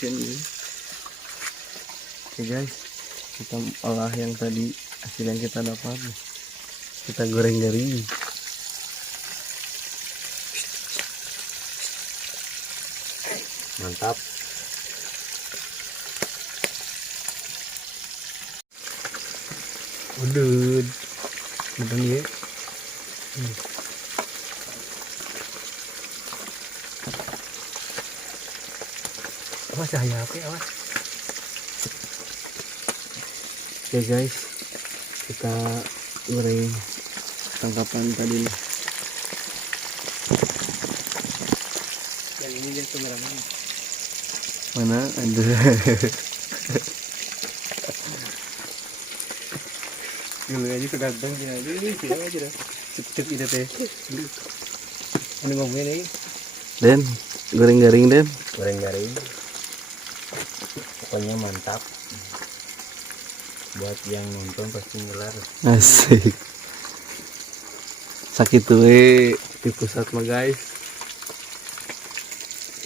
action ini. Oke guys, kita olah yang tadi hasil yang kita dapat, kita goreng-goreng. Mantap. Udud bener ya. Awas cahaya apa ya, awas. Oke guys, kita goreng tangkapan tadi nih. Yang ini dia kameramen. Mana? Aduh. Dulu aja kedatang ya. Ini tidak aja dah. Cepet ini teh. Ini ngomongin nih. Den, goreng-goreng Den. Goreng-goreng. Pokoknya mantap. Buat yang nonton pasti ngiler. Asik. Sakit tuh di pusat mah guys.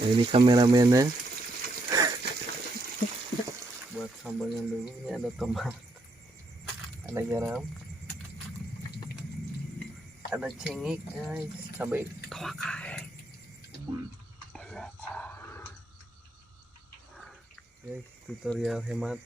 Nah, ini kameramennya. Buat sambal yang dulu ini ada tomat, ada garam, ada cengik guys, cabai kawakai. Guys, tutorial hemat.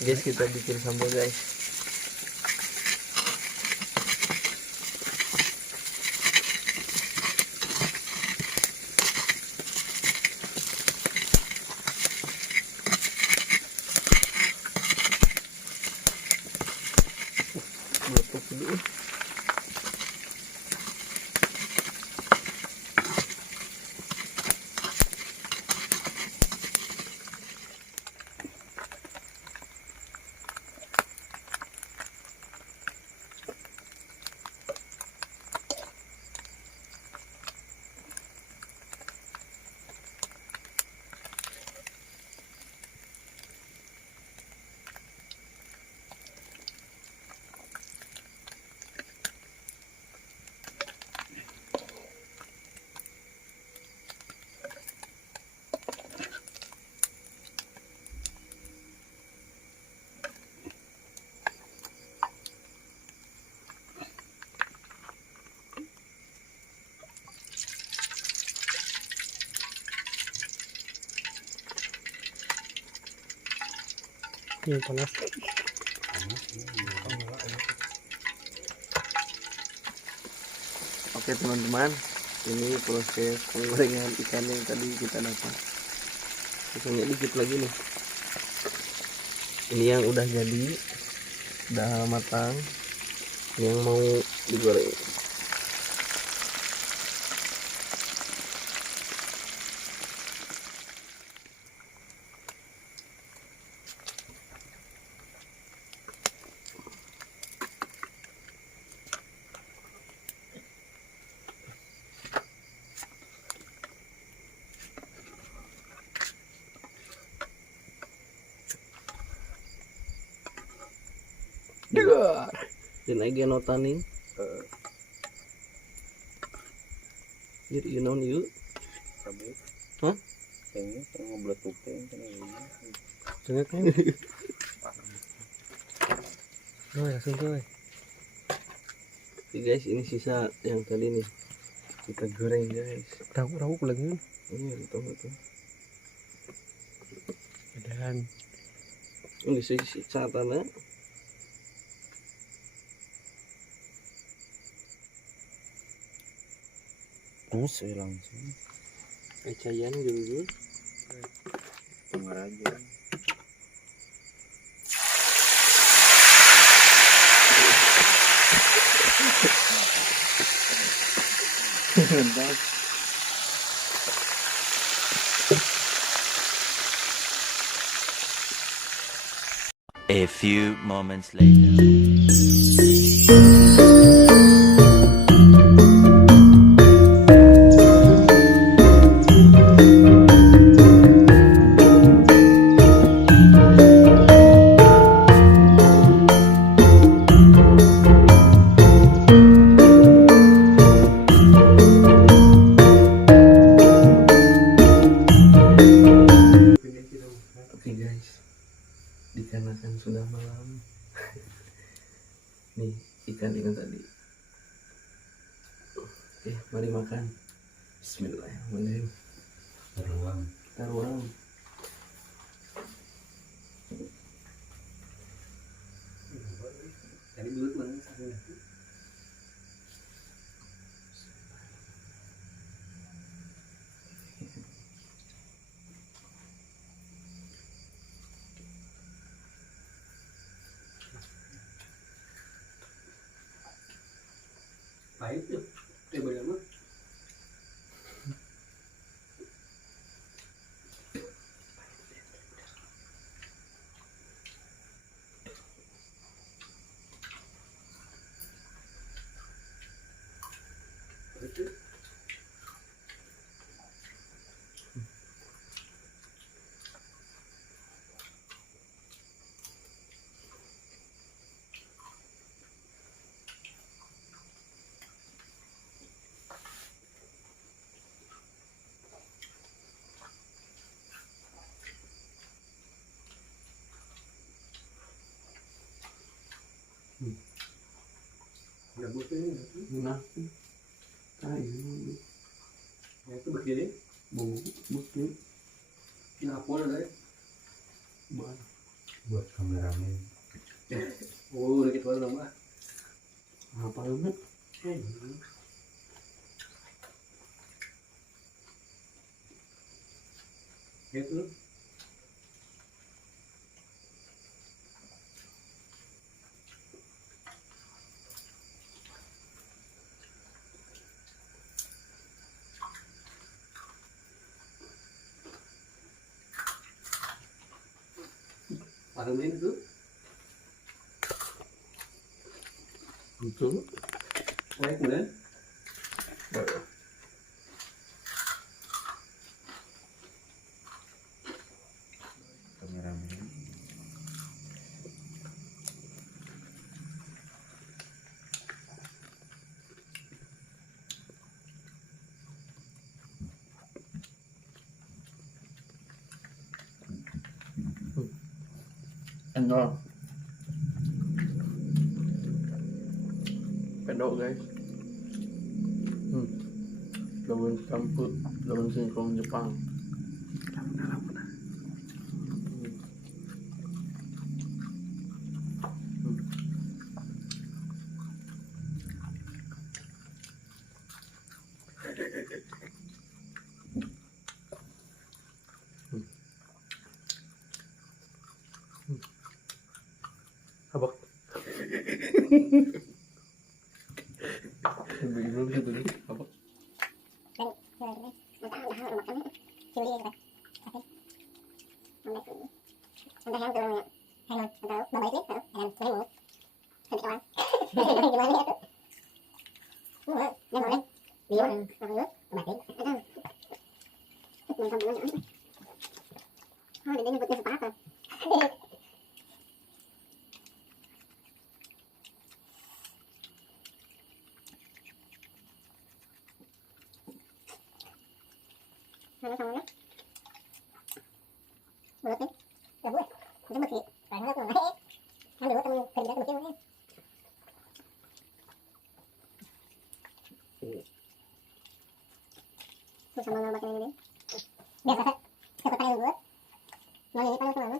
Guys, kita bikin sambal guys. Meletup dulu. Ini panas. Oke teman-teman, ini proses penggorengan ikan yang tadi kita dapat. Misalnya dikit lagi nih. Ini yang udah jadi, udah matang, yang mau digoreng. Dan lagi notan nih. Jadi non yuk. Cabai. Hah? Ini ngobrol tuke ini. Cengetnya. Oh, langsung tuh. Oke guys, ini sisa yang tadi nih. Kita goreng guys. Rawu lagi. Iya, betul. Dan ini sisa tanah. Terus langsung Cayan dulu. tengah aja. Mantap. A few moments later. Oke guys, dikarenakan sudah malam, nih ikan tadi. Oke, mari makan. Bismillahirrahmanirrahim. Taruhan. Tadi dulu mana sakit. Pahit tuh, coba lama. Munafik. Ini ya itu begini bukti ngapun ada Buat kameramen. oh udah gitu nama apa lu gitu Parmen itu baik kemudian Kameramen. enak pedok guys daun campur daun singkong Jepang Abak. Belum sebelum abak. Sama nama ini biasa seperti yang buat mau ini kalau sama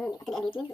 Tidak edit